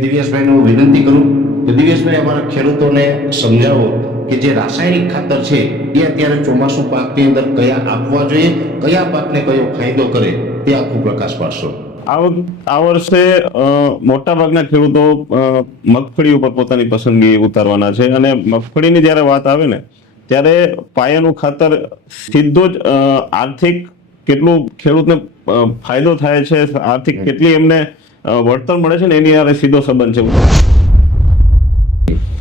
દિવ્યેશભાઈનું વિનંતી કરું તો દિવ્યેશભાઈ અમારા ખેડૂતોને સમજાવો કે જે રાસાયણિક ખાતર છે એ અત્યારે ચોમાસું પાકની અંદર કયા આપવા જોઈએ, કયા પાકને કયો ફાયદો કરે તે આખું પ્રકાશ પાડશો. આ વર્ષે મોટાભાગના ખેડૂતો મગફળી ઉપર પોતાની પસંદગી ઉતારવાના છે અને મગફળીની જ્યારે વાત આવે ને ત્યારે પાયાનું ખાતર સીધો જ આર્થિક કેટલું ખેડૂતને ફાયદો થાય છે, આર્થિક કેટલી એમને વળતર મળે છે ને એની યારે સીધો સંબંધ છે.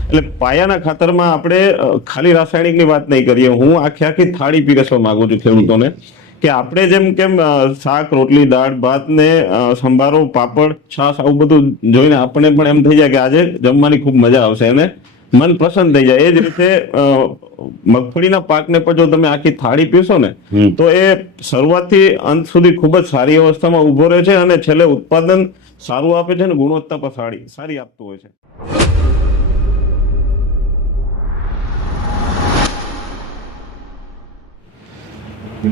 એટલે પાયાના ખાતરમાં આપણે ખાલી રાસાયણિકની વાત નહીં કરીએ, હું આખી થાળી પીરસવા માંગુ છું ખેડૂતોને કે આપણે જેમ કેમ શાક રોટલી દાળ ભાત ને સંભારો પાપડ છાશ આવું બધું જોઈને આપણને પણ એમ થઈ જાય કે આજે જમવાની ખૂબ મજા આવશે અને મન પ્રસન્ન થઈ જાય. એ જ રીતે મગફળીના પાકને પણ જો તમે આખી થાળી પીશો ને તો એ શરૂઆતથી અંત સુધી ખૂબ જ સારી અવસ્થામાં ઉભો રહે છે અને છેલ્લે ઉત્પાદન સારું આપે છે અને ગુણવત્તા પણ સારી આપતું હોય છે.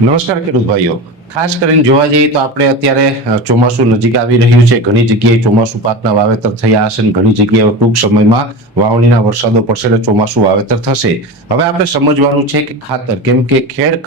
નમસ્કાર ખેડૂત ભાઈઓ, ખાસ કરીને જોવા જઈએ તો આપણે અત્યારે ચોમાસું નજીક આવી રહ્યું છે. ઘણી જગ્યાએ ચોમાસું પાકના વાવેતર થયા હશે અને ઘણી જગ્યાએ ટૂંક સમયમાં વાવણીના વરસાદો પડશે એટલે ચોમાસું વાવેતર થશે. હવે આપણે સમજવાનું છે કે ખાતર, કેમ કે ખેડ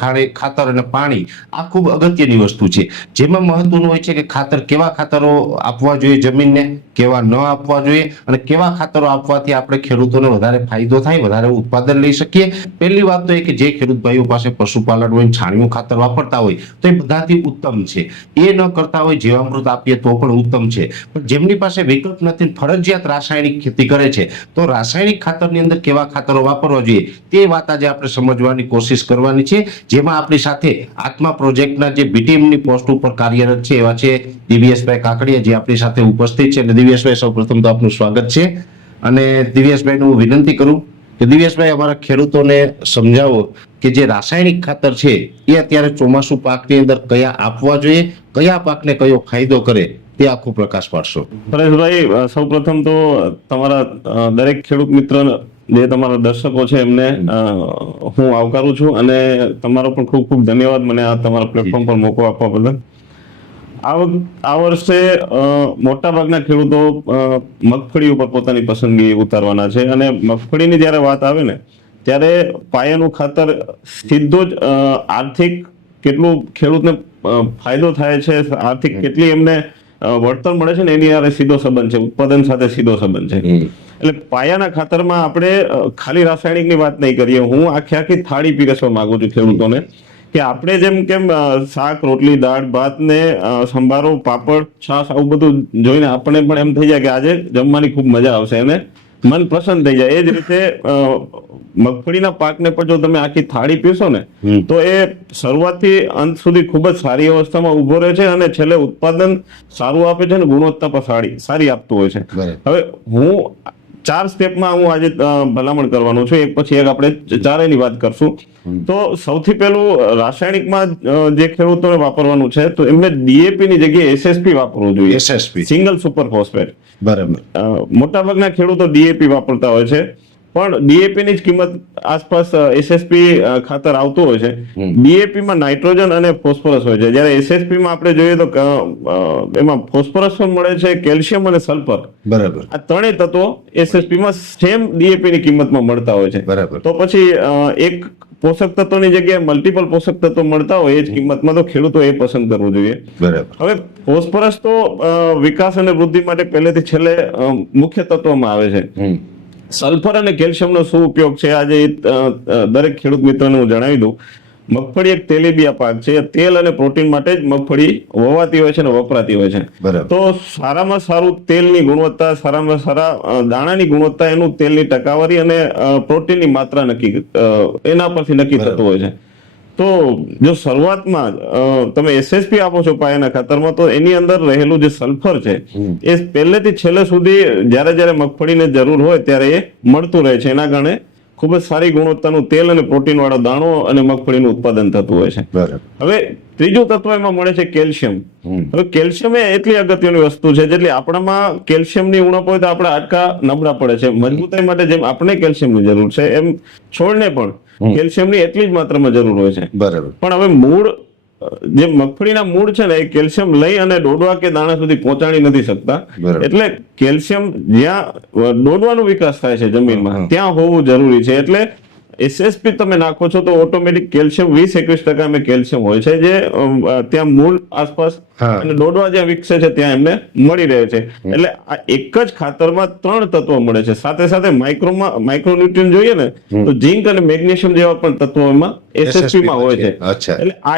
ખાતર અને પાણી આ ખૂબ અગત્યની વસ્તુ છે. જેમાં મહત્વનું હોય છે કે ખાતર, કેવા ખાતરો આપવા જોઈએ જમીનને, કેવા ન આપવા જોઈએ અને કેવા ખાતરો આપવાથી આપણે ખેડૂતોને વધારે ફાયદો થાય, વધારે ઉત્પાદન લઈ શકીએ. પહેલી વાત તો એ કે જે ખેડૂત ભાઈઓ પાસે પશુપાલન હોય, છાણિયું ખાતર વાપરતા હોય તો એ બધાથી ઉત્તમ છે. એ ન કરતા હોય જીવામૃત આપીએ તો પણ ઉત્તમ છે. પણ જેમની પાસે વિકલ્પ નથી, ફરજિયાત રાસાયણિક ખેતી કરે છે, તો રાસાયણિક ખાતરની અંદર કેવા ખાતરો વાપરવા જોઈએ તે વાત આજે આપણે સમજવાની કોશિશ કરવાની છે. જેમાં આપણી સાથે આત્મા પ્રોજેક્ટના જે બીટીએમની પોસ્ટ ઉપર કાર્યરત છે એવા છે દિવ્યેશભાઈ કાકડિયા, જે આપણી સાથે ઉપસ્થિત છે. અને દિવ્યેશભાઈ, સૌપ્રથમ તો આપનું સ્વાગત છે. અને દિવ્યેશભાઈનું વિનંતી કરું કે દિવ્યેશભાઈ અમારા ખેડૂતોને સમજાવો કે જે રાસાયણિક ખાતર છે એ અત્યારે ચોમાસું પાકની અંદર કયા આપવા જોઈએ, કયા પાકને કયો ફાયદો કરે તે આખું પ્રકાશ પાડશો. પરેશભાઈ, સૌપ્રથમ તો તમારા દરેક ખેડૂત મિત્ર જે તમારા દર્શકો છે એમને હું આવકારું છું અને તમારો પણ ખૂબ ખૂબ ધન્યવાદ મને આ તમારા પ્લેટફોર્મ પર મોકો આપવા બદલ. આ વર્ષે મોટાભાગના ખેડૂતો મગફળી ઉપર પોતાની પસંદગી ઉતારવાના છે અને મગફળીની જ્યારે વાત આવે ને ત્યારે પાયાનું ખાતર સીધો જ આર્થિક કેટલું ખેડૂતને ફાયદો થાય છે, આર્થિક કેટલી એમને વળતર મળે છે ને એની યારે સીધો સંબંધ છે, ઉત્પાદન સાથે સીધો સંબંધ છે. એટલે પાયાના ખાતરમાં આપણે ખાલી રાસાયણિકની વાત નહીં કરીએ, હું આખી થાળી પીરસવા માંગુ છું ખેડૂતોને કે આપણે જેમ કેમ શાક રોટલી દાળ ભાત ને સંભારો પાપડ છાશ આવું બધું જોઈને આપણને પણ એમ થઈ જાય કે આજે જમવાની ખૂબ મજા આવશે અને મન પ્રસન્ન થઈ જાય. એ જ રીતે મગફળીના પાકને પણ જો તમે આખી થાળી પીશો ને તો એ શરૂઆતથી અંત સુધી ખૂબ જ સારી અવસ્થામાં ઉભો રહે છે અને છેલ્લે ઉત્પાદન સારું આપે છે અને ગુણવત્તા પણ સારી આપતું હોય છે. હવે હું 4 સ્ટેપમાં હું આજે ભલામણ કરવાનું છું, એક પછી એક આપણે ચારેયની વાત કરશું. તો સૌથી પહેલું રાસાયણિકમાં જે ખેડૂતોને વાપરવાનું છે તો એમને ડીએપી ની જગ્યાએ એસએસપી વાપરવું જોઈએ, એસએસપી સિંગલ સુપર ફોસ્ફેટ. બરાબર. મોટાભાગના ખેડૂતો ડીએપી વાપરતા હોય છે પણ ડીએપી ની જ કિંમત આસપાસ એસએસપી ખાતર આવતું હોય છે. ડીએપી માં નાઇટ્રોજન અને ફોસ્ફરસ હોય છે, જ્યારે એસએસપી માં આપણે જોઈએ તો એમાં ફોસ્ફરસ પણ મળે છે, કેલ્શિયમ અને સલ્ફર. બરાબર. આ ત્રણેય તત્વો એસએસપી માં સેમ ડીએપી ની કિંમતમાં મળતા હોય છે. બરાબર. તો પછી એક પોષક તત્વોની જગ્યાએ મલ્ટિપલ પોષક તત્વો મળતા હોય એ જ કિંમતમાં તો ખેડૂતો એ પસંદ કરવું જોઈએ. બરાબર. હવે ફોસ્ફરસ તો વિકાસ અને વૃદ્ધિ માટે પહેલેથી છેલ્લે મુખ્ય તત્વમાં આવે છે. સલ્ફર અને કેલ્શિયમનો શું ઉપયોગ છે આજે દરેક ખેડૂત મિત્રોને હું જણાવી દઉં. મગફળી એક તેલીબિયા પાક છે, તેલ અને પ્રોટીન માટે જ મગફળી વવાતી હોય છે અને વપરાતી હોય છે. તો સારામાં સારું તેલની ગુણવત્તા, સારામાં સારા દાણાની ગુણવત્તા, એનું તેલની ટકાવારી અને પ્રોટીનની માત્રા એના પરથી નક્કી થતું હોય છે. તો જો શરૂઆતમાં તમે એસએસપી આપો છો પાયાના ખાતરમાં તો એની અંદર રહેલું જે સલ્ફર છે એ પહેલેથી છેલ્લે સુધી જ્યારે જ્યારે મગફળીને જરૂર હોય ત્યારે એ મળતું રહે છે. એના કારણે ખૂબ જ સારી ગુણવત્તાનું તેલ અને પ્રોટીન વાળો દાણો અને મગફળીનું ઉત્પાદન થતું હોય છે. હવે ત્રીજું તત્વ એમાં મળે છે કેલ્શિયમ. હવે કેલ્શિયમ એ એટલી અગત્યની વસ્તુ છે જેટલી આપણામાં કેલ્શિયમની ઉણપ હોય તો આપણા હાડકા નબળા પડે છે. મજબૂતાઈ માટે જેમ આપણે કેલ્શિયમની જરૂર છે એમ છોડને પણ કેલ્શિયમની એટલી જ માત્રામાં જરૂર હોય છે. બરાબર. પણ હવે મૂળ જે મગફળીના મૂળ છે ને એ કેલ્શિયમ લઈ અને ડોડવા કે દાણા સુધી પહોંચાડી નથી શકતા. બરાબર. એટલે કેલ્શિયમ જ્યાં ડોડવાનો વિકાસ થાય છે જમીનમાં ત્યાં હોવું જરૂરી છે. એટલે એસએસપી તમે નાખો છો તો ઓટોમેટિક કેલ્શિયમ 20-21% કેલ્શિયમ હોય છે જે ત્યાં મૂળ આસપાસ હા. અને ડોડવા જ્યાં વિકસે છે ત્યાં એમને મળી રહે છે. એટલે આ એક જ ખાતરમાં 3 તત્વો મળે છે. સાથે સાથે માઇક્રોન્યુટ્રિયન્ટ જોઈએ ને તો ઝિંક અને મેગ્નેશિયમ જેવા પણ તત્વો એમાં એસએસપી માં હોય છે. અચ્છા. એટલે આ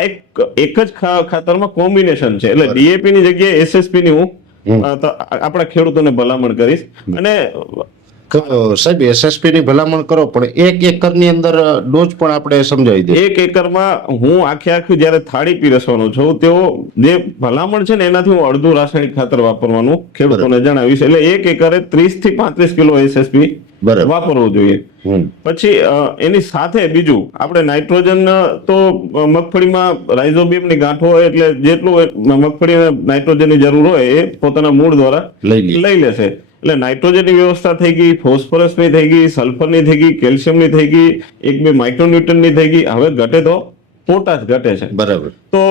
એક જ ખાતરમાં કોમ્બિનેશન છે. એટલે ડીએપી ની જગ્યાએ એસએસપી ની હું આપણા ખેડૂતોને ભલામણ કરીશ. અને સાહેબ એસએસપી ની ભલામણ કરો પણ 1 એકરની અંદર ડોઝ પણ આપણે સમજાવી દે. 1 એકરમાં હું આખી જયારે થાળી પીરસવાનો છું તેઓ જે ભલામણ છે ને એનાથી હું અડધું રાસાયણિક ખાતર વાપરવાનું ખેડૂતોને જણાવીશ. એટલે 1 એકરે 30 થી 35 કિલો એસએસપી બરાબર. વાપરવું જોઈએ. પછી એની સાથે બીજું આપણે નાઇટ્રોજન તો મગફળીમાં રાઇઝોબિયમ ની ગાંઠો હોય એટલે જેટલું મગફળીને નાઇટ્રોજનની જરૂર હોય એ પોતાના મૂળ દ્વારા લઈ લેશે. એટલે નાઇટ્રોજનની વ્યવસ્થા થઈ ગઈ, ફોસ્ફરસની થઈ ગઈ, સલ્ફરની થઈ ગઈ, કેલ્શિયમની થઈ ગઈ, 1-2 માઇક્રોન્યુટ્રનની થઈ ગઈ. હવે ઘટે તો પોટાશ ઘટે છે. બરાબર. તો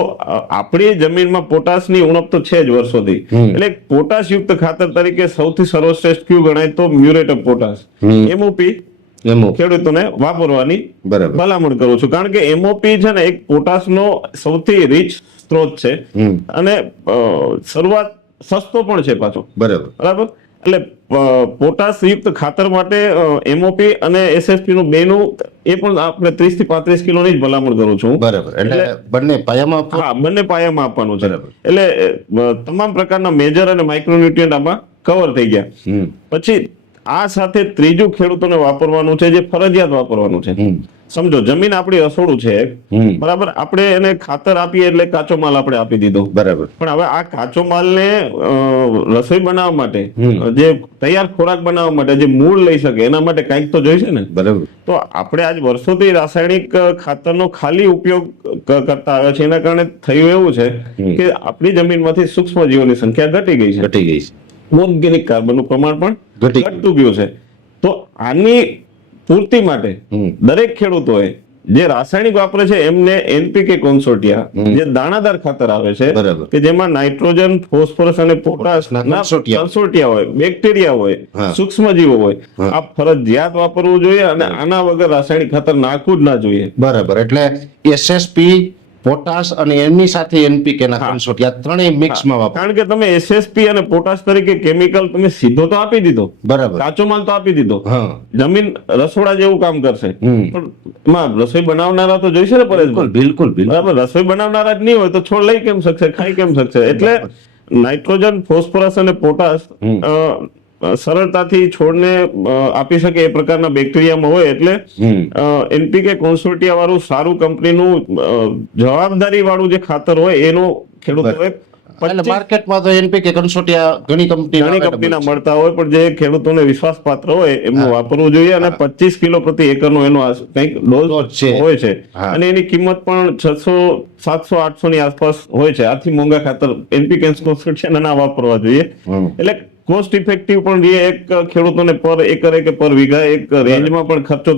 આપણી જમીનમાં પોટાશની ઉણપ તો છે જ વર્ષોથી. એટલે પોટાશ યુક્ત ખાતર તરીકે સૌથી સર્વશ્રેષ્ઠ કયું ગણાય તો મ્યુરેટ ઓફ પોટાશ એમઓપી ખેડૂતોને વાપરવાની ભલામણ કરું છું. કારણ કે એમઓપી છે ને એક પોટાશનો સૌથી રીચ સ્ત્રોત છે અને શરૂઆત સસ્તો પણ છે પાછો. બરાબર. એટલે પોટાશ યુક્ત ખાતર માટે એમઓપી અને એસએસપી નું બેનું એ પણ આપણે 30 થી 35 કિલોની જ ભલામણ કરું છું. બરાબર. એટલે બંને પાયામાં બંને પાયામાં આપવાનું છે. એટલે તમામ પ્રકારના મેજર અને માઇક્રોન્યુટ્રિયન્ટ આમાં કવર થઈ ગયા. પછી આ સાથે ત્રીજું ખેડૂતોને વાપરવાનું છે જે ફરજિયાત વાપરવાનું છે. સમજો જમીન આપણી રસોડું છે બરાબર, આપણે એને ખાતર આપીએ એટલે કાચો માલ આપણે આપી દીધો. બરાબર. પણ હવે આ કાચો માલને રસોઈ બનાવવા માટે જે તૈયાર ખોરાક બનાવવા માટે જે મૂળ લઈ શકે એના માટે કંઈક તો જોઈશે ને. બરાબર. તો આપણે આજ વર્ષોથી રાસાયણિક ખાતરનો ખાલી ઉપયોગ કરતા આવ્યા છે. એના કારણે થયું એવું છે કે આપણી જમીનમાંથી સૂક્ષ્મ જીવોની સંખ્યા ઘટી ગઈ છે. ઓર્ગેનિક કાર્બનનું પ્રમાણ પણ ઘટતું ગયું છે. તો આની પૂર્તિ માટે દરેક ખેડૂતોએ જે રાસાયણિક વાપરે છે એમને એનપીકે કોન્સોર્ટિયા જે દાણાદાર ખાતર આવે છે કે જેમાં નાઇટ્રોજન, ફોસ્ફરસ અને પોટાશ કોન્સોર્ટિયા હોય, બેક્ટેરિયા હોય, સૂક્ષ્મજીવો હોય, આ ફરજિયાત વાપરવું જોઈએ અને આના વગર રાસાયણિક ખાતર નાખવું જ ના જોઈએ. બરાબર. એટલે એસએસપી, પોટાશ અને એમની સાથે એનપીકે ના કન્સોર્ટિયા ત્રણેય મિક્સમાં વાપરો. કારણ કે તમે એસએસપી અને પોટાશ તરીકે કેમિકલ તમે સીધો તો આપી દીધો, બરાબર, કાચો માલ તો આપી દીધો, જમીન રસોડા જેવું કામ કરશે. પણ એમાં રસોઈ બનાવનારા તો જોઈશે ને પરેશભાઈ. બિલકુલ બરાબર. રસોઈ બનાવનારા જ નહીં હોય તો છોડ લઈ કેમ શકશે, ખાઈ કેમ શકશે? એટલે નાઇટ્રોજન, ફોસ્ફરસ અને પોટાશ સરળતાથી છોડને આપી શકે એ પ્રકારના બેક્ટેરિયામાં હોય. એટલે એનપીકે કોન્સોર્ટિયા વાળું સારું કંપનીનું જવાબદારી વાળું જે ખાતર હોય એનું ખેડૂતોએ માર્કેટમાં તો એનપીકે કન્સોર્ટિયા ઘણી કંપનીના મળતા હોય પણ જે ખેડૂતોને વિશ્વાસપાત્ર હોય એમનું વાપરવું જોઈએ. અને 25 કિલો પ્રતિ એકરનો એનો કંઈક ડોઝ હોય છે અને એની કિંમત પણ 600, 700, 800 ની આસપાસ હોય છે. આથી મોંઘા ખાતર એનપીકે કોન્સોર્ટિયા ના વાપરવા જોઈએ. એટલે કોસ્ટ ઇફેક્ટિવ પણ રહે. એક ખેડૂતોને પર એકરે કે પર વીઘા એક રેન્જમાં પણ ખર્ચો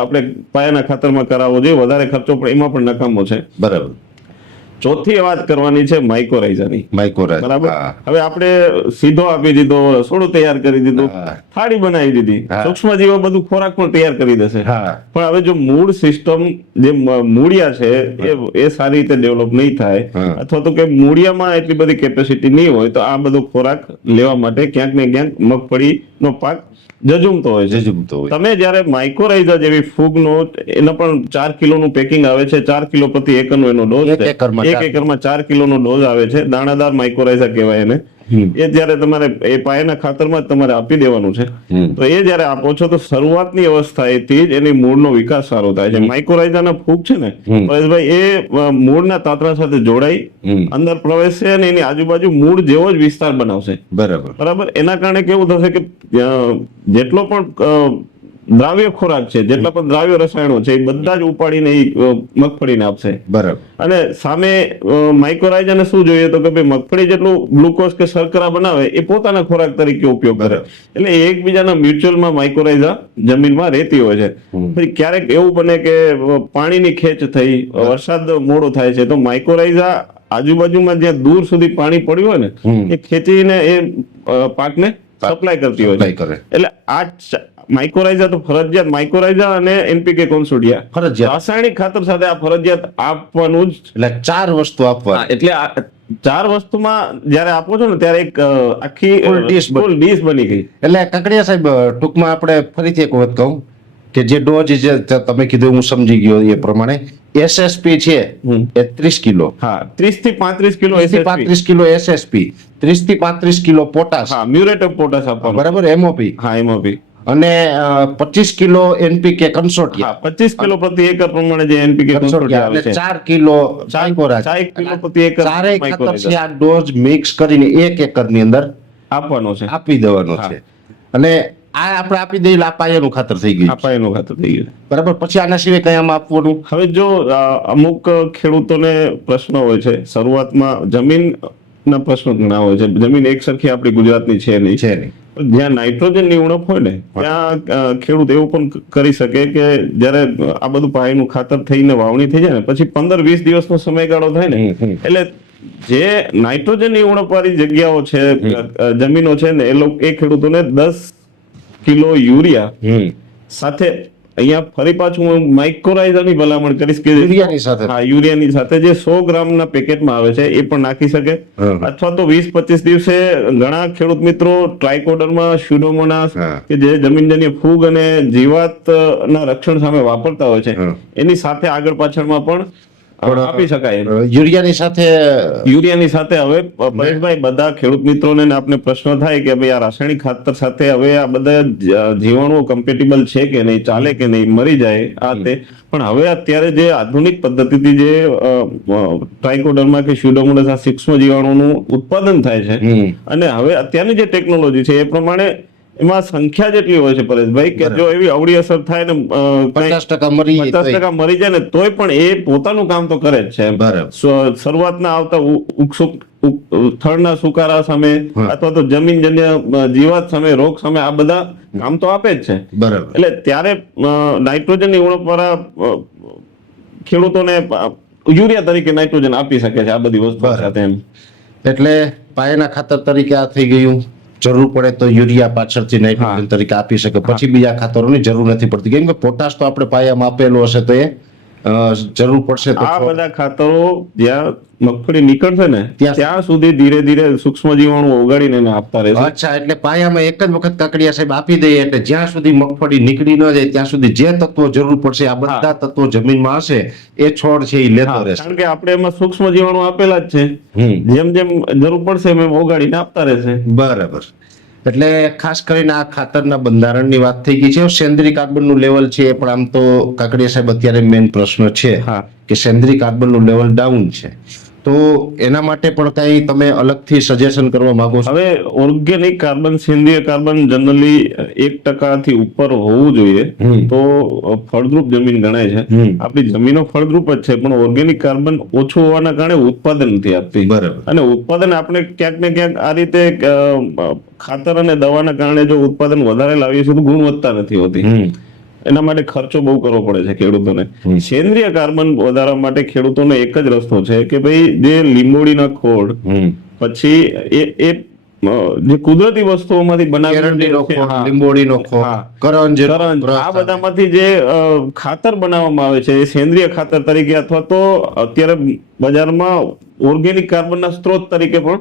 આપણે પાયાના ખાતરમાં કરાવવો જોઈએ. વધારે ખર્ચો પણ એમાં પણ નકામો છે. બરાબર. ચોથી વાત કરવાની છે માઇકોરાઇઝાની. બરાબર. હવે આપણે સીધો આપી દીધો, રસોડું તૈયાર કરી દીધું, થાળી બનાવી દીધી, સૂક્ષ્મજીવો બધું ખોરાક પણ તૈયાર કરી દેશે. પણ હવે જો મૂળ સિસ્ટમ જે મૂળિયા છે એ સારી રીતે ડેવલપ નહીં થાય અથવા તો કે મૂળિયામાં એટલી બધી કેપેસિટી નહીં હોય તો આ બધો ખોરાક લેવા માટે ક્યાંક ને ક્યાંક મગફળીનો પાક જજુમતો હોય છે. તમે જયારે માઇકોરાઇઝા જેવી ફૂગનો એનો પણ 4 કિલોનું પેકિંગ આવે છે, 4 કિલો પ્રતિ એકરનો એનો ડોઝ છે. 1 એકરમાં 4 કિલોનો ડોઝ આવે છે. દાણાદાર માઇકોરાઇઝા કહેવાય એને. એ જયારે તમારે એ પાયાના ખાતરમાં જ તમારે આપી દેવાનું છે. તો એ જયારે આપો છો તો શરૂઆતની અવસ્થાએથી જ એની મૂળનો વિકાસ સારો થાય છે. માઇકોરાઇઝાના ફૂગ છે ને પરેશભાઈ, એ મૂળના તાતણા સાથે જોડાઈ અંદર પ્રવેશશે અને એની આજુબાજુ મૂળ જેવો જ વિસ્તાર બનાવશે. બરાબર. એના કારણે કેવું થશે કે જેટલો પણ દ્રાવ્ય ખોરાક છે, જેટલા પણ દ્રાવ્ય રસાયણો છે એ બધા જ ઉપાડીને એ મગફળીને આપશે. બરાબર. અને સામે માઇક્રોરાઇઝાને શું જોઈએ તો કે ભાઈ મગફળી જેટલું ગ્લુકોઝ કે શર્કરા બનાવે એ પોતાના ખોરાક તરીકે ઉપયોગ કરે. એટલે એકબીજાના મ્યુચ્યુઅલમાં માઇક્રોરાઇઝા જમીનમાં રહેતી હોય છે. પછી ક્યારેક એવું બને કે પાણીની ખેંચ થઈ, વરસાદ મોડો થાય છે, તો માઇક્રોરાઇઝા આજુબાજુમાં જ્યાં દૂર સુધી પાણી પડ્યું હોય ને એ ખેંચીને એ પાકને સપ્લાય કરતી હોય છે. એટલે આ માઇક્રોરાઇઝા તો ફરજિયાત, માઇક્રોરાઇઝા અને એનપીકે કોન્સોડિયા ફરજિયાત રાસાયણિક ખાતર સાથે આ ફરજિયાત આપવાનું જ. એટલે 4 વસ્તુ આપવા. એટલે આ 4 વસ્તુમાં જયારે આપો છો ને ત્યારે એક આખી full ડીશ બની ગઈ. એટલે કાકડિયા સાહેબ, ટૂંકમાં આપણે ફરીથી એક વખત કહું કે જે ડોઝ જે તમે કીધું હું સમજી ગયો એ પ્રમાણે એસએસપી છે એ 30 કિલો. હા, 30 થી 35 કિલો 35 કિલો એસએસપી, 30 થી 35 કિલો પોટાશ. હા, મ્યુરેટ ઓફ પોટાશ આપવાનું. બરાબર, એમઓપી. હા, એમઓપી. અને 25 કિલો એનપીકે કન્સોર્ટિયા. હા, 25 કિલો પ્રતિ એકર પ્રમાણે જે એનપીકે કન્સોર્ટિયા આવે છે. 4 કિલો ચાઇકોરાજ. 4 કિલો પ્રતિ એકર ચારેય ખાતર છે આ ડોઝ મિક્સ કરીને 1 એકરની અંદર આપવાનો છે, આપી દેવાનો છે. અને આ આપણે આપી દઈએ આ પાયાનું ખાતર થઈ ગયું. આ પાયાનું ખાતર થઈ ગયું. બરાબર. પછી આના સિવાય કઈ આમાં આપવાનું? હવે જો અમુક ખેડૂતોને પ્રશ્ન હોય છે શરૂઆતમાં, જમીનના પ્રશ્નો ઘણા હોય છે. જમીન એક સરખી આપણી ગુજરાતની છે નહીં. જ્યાં નાઇટ્રોજનની ઉણપ હોય ને ત્યાં ખેડૂત એવું પણ કરી શકે કે જ્યારે આ બધું પાયાનું ખાતર થઈને વાવણી થઈ જાય ને પછી 15-20 દિવસનો સમયગાળો થાય ને, એટલે જે નાઇટ્રોજનની ઉણપ વાળી જગ્યાઓ છે, જમીનો છે ને, એ ખેડૂતોને 10 કિલો યુરિયા સાથે, અહીંયા ફરી પાછું હું માઇક્રોરાઇઝાની ભલામણ કરીશ કે યુરિયાની સાથે. હા, યુરિયાની સાથે જે 100 ગ્રામના પેકેટમાં આવે છે એ પણ નાખી શકે. અથવા તો 20-25 દિવસે ઘણા ખેડૂત મિત્રો ટ્રાઇકોડર્મા, સ્યુડોમોનાસ કે જે જમીનજન્ય ફૂગ અને જીવાતના રક્ષણ સામે વાપરતા હોય છે એની સાથે આગળ પાછળમાં પણ આપી શકાય. યુરિયાની સાથે હવે પરેશભાઈ, બધા ખેડૂત મિત્રોને આપને પ્રશ્ન થાય કે ભાઈ આ રાસાયણિક ખાતર સાથે હવે આ બધા જીવાણુઓ કમ્પેટેબલ છે કે નહીં, ચાલે કે નહીં, મરી જાય આ તે. પણ હવે અત્યારે જે આધુનિક પદ્ધતિથી જે ટ્રાઇકોડર્મા કે સ્યુડોમોનાસ આ સૂક્ષ્મ જીવાણુનું ઉત્પાદન થાય છે, અને હવે અત્યારની જે ટેકનોલોજી છે એ પ્રમાણે એમાં સંખ્યા જેટલી હોય છે પરેશભાઈ કે જો એવી અવળી અસર થાય ને 50% મરી જાય ને તોય પણ એ પોતાનું કામ તો કરે જ છે. શરૂઆતના આવતા થડના સુકારા સામે અથવા તો જમીનજન્ય જીવાત સામે, રોગ સામે આ બધા કામ તો આપે જ છે. બરાબર. એટલે ત્યારે નાઇટ્રોજનની ઉણપ વાળા ખેડૂતોને યુરિયા તરીકે નાઇટ્રોજન આપી શકે છે આ બધી વસ્તુ સાથે. એમ એટલે પાયાના ખાતર તરીકે આ થઈ ગયું. જરૂર પડે તો યુરિયા પાછળથી નાઇટ્રોજન તરીકે આપી શકે, પછી બીજા ખાતરોની જરૂર નથી પડતી. કેમ કે પોટાશ તો આપણે પાયામાં આપેલું હશે તો એ જરૂર પડશે. આ બધા ખાતરો જ્યાં મગફળી નીકળશે ને ત્યાં સુધી ધીરે ધીરે સૂક્ષ્મ જીવાણુ ઓગાળીને એને આપતા રહેશે. અચ્છા, એટલે પાયામાં એક જ વખત કાકડિયા સાહેબ આપી દઈએ એટલે જ્યાં સુધી મગફળી નીકળી ન જાય ત્યાં સુધી જે તત્વો જરૂર પડશે આ બધા તત્વો જમીનમાં હશે એ છોડ છે એ લેતો રહેશે. કારણ કે આપણે એમાં સૂક્ષ્મ જીવાણુ આપેલા જ છે, જેમ જેમ જરૂર પડશે એમ ઓગાળીને આપતા રહેશે. બરાબર. એટલે ખાસ કરીને આ ખાતરના બંધારણની વાત થઈ ગઈ છે. સેન્દ્રિય કાર્બનનું લેવલ છે એ પણ આમ તો કાકડિયા સાહેબ અત્યારે મેઇન પ્રશ્ન છે કે સેન્દ્રિય કાર્બનનું લેવલ ડાઉન છે, તો એના માટે પણ કઈ તમે અલગથી સજેશન કરવા માંગો છો? હવે ઓર્ગેનિક કાર્બન, સેન્દ્રિય કાર્બન જનરલી 1% થી ઉપર હોવું જોઈએ તો ફળદ્રુપ જમીન ગણાય છે. આપણી જમીનો ફળદ્રુપ જ છે, પણ ઓર્ગેનિક કાર્બન ઓછું હોવાના કારણે ઉત્પાદન નથી આપતી. બરાબર. અને ઉત્પાદન આપણે ક્યાંક ને ક્યાંક આ રીતે ખાતર અને દવાના કારણે જો ઉત્પાદન વધારે લાવીએ છીએ તો ગુણવત્તા નથી હોતી. એના માટે ખર્ચો બહુ કરવો પડે છે ખેડૂતોને. સેન્દ્રિય કાર્બન વધારવા માટે ખેડૂતોનો એક જ રસ્તો છે કે ભાઈ જે લીંબોડીના ખોળ, પછી એ જે કુદરતી વસ્તુઓમાંથી લીંબોડીનો ખોળ, કરંજ, આ બધામાંથી જે ખાતર બનાવવામાં આવે છે એ સેન્દ્રિય ખાતર તરીકે અથવા તો અત્યારે બજારમાં ઓર્ગેનિક કાર્બનના સ્ત્રોત તરીકે પણ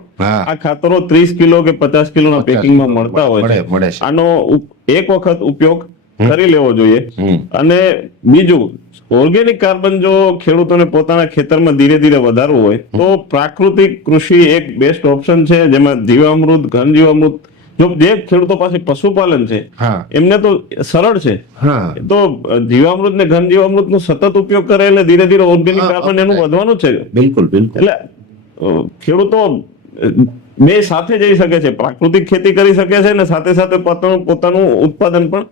આ ખાતરો 30 કિલો કે 50 કિલોના પેકિંગમાં મળતા હોય છે. આનો એક વખત ઉપયોગ કરી લેવો જોઈએ. અને બીજું, ઓર્ગેનિક કાર્બન જો ખેડૂતોને પોતાના ખેતરમાં ધીરે ધીરે વધારવું હોય તો પ્રાકૃતિક કૃષિ એક બેસ્ટ ઓપ્શન છે, જેમાં જીવામૃત, ઘન જીવામૃત, જો જે ખેડૂતો પાસે પશુપાલન છે એમને તો સરળ છે, તો જીવામૃત ને ઘન જીવામૃત નો સતત ઉપયોગ કરે એટલે ધીરે ધીરે ઓર્ગેનિક કાર્બન એનું વધવાનું છે. બિલકુલ બિલકુલ. એટલે ખેડૂતો બે સાથે જઈ શકે છે, પ્રાકૃતિક ખેતી કરી શકે છે અને સાથે સાથે પોતાનું ઉત્પાદન પણ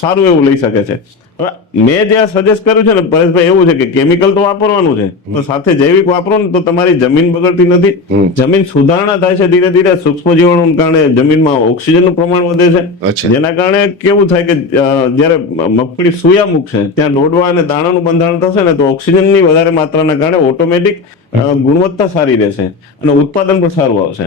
સારું એવું લઈ શકે છે. હવે મેં જે સજેસ્ટ કર્યું છે ને પરેશભાઈ, એવું છે કે કેમિકલ તો વાપરવાનું છે, તો સાથે જૈવિક વાપરો ને તો તમારી જમીન બગડતી નથી, જમીન સુધારણા થાય છે ધીરે ધીરે. સૂક્ષ્મ જીવાણુના કારણે જમીનમાં ઓક્સિજનનું પ્રમાણ વધે છે, અચ્છા. જેના કારણે કેવું થાય કે જ્યારે મગફળી સુયા મૂકશે ત્યાં ડોડવા અને દાણાનું બંધારણ થશે ને તો ઓક્સિજનની વધારે માત્રાના કારણે ઓટોમેટિક ગુણવત્તા સારી રહેશે અને ઉત્પાદન પણ સારું આવશે.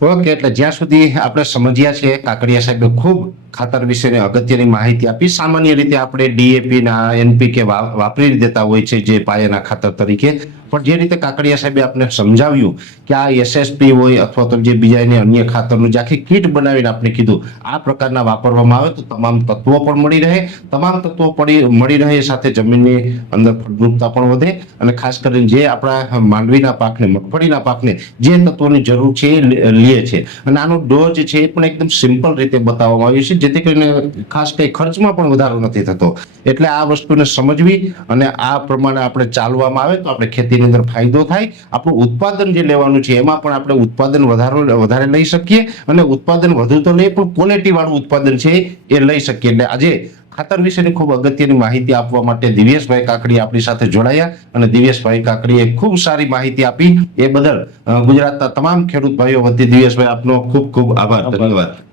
ઓકે, એટલે જ્યાં સુધી આપણે સમજ્યા છે, કાકડિયા સાહેબે ખૂબ ખાતર વિશેની અગત્યની માહિતી આપી. સામાન્ય રીતે આપણે ડીએપી ના એનપીકે વાપરી દેતા હોય છે જે પાયાના ખાતર તરીકે, પણ જે રીતે કાકડિયા સાહેબે આપણે સમજાવ્યું કે આ એસએસપી હોય અથવા તો જે બીજા એને અન્ય ખાતરનું જે આખી કીટ બનાવીને આપણે કીધું આ પ્રકારના વાપરવામાં આવે તો તમામ તત્વો પણ મળી રહે, તમામ તત્વો મળી રહે, સાથે જમીનની અંદર ફળદ્રુપતા પણ વધે અને ખાસ કરીને જે આપણા માંડવીના પાકને, મગફળીના પાકને જે તત્વોની જરૂર છે એ લે છે. અને આનો ડોઝ છે એ પણ એકદમ સિમ્પલ રીતે બતાવવામાં આવ્યું છે, જેથી કરીને ખાસ કઈ ખર્ચમાં પણ વધારો નથી થતો. એટલે આ વસ્તુને સમજવી અને આ પ્રમાણે આપણે ચાલવામાં આવે તો આપણે ખેતીની અંદર ફાયદો થાય. આપણું ઉત્પાદન જે લેવાનું છે એમાં પણ આપણે ઉત્પાદન વધારે લઈ શકીએ અને ઉત્પાદન વધુ તો લઈએ પણ ક્વોલિટી વાળું ઉત્પાદન છે એ લઈ શકીએ. એટલે આજે ખાતર વિશેની ખૂબ અગત્યની માહિતી આપવા માટે દિવ્યેશભાઈ કાકડી આપણી સાથે જોડાયા અને દિવ્યેશભાઈ કાકડીએ ખૂબ સારી માહિતી આપી. એ બદલ ગુજરાતના તમામ ખેડૂત ભાઈઓ વતી દિવ્યેશભાઈ આપનો ખૂબ ખૂબ આભાર. ધન્યવાદ.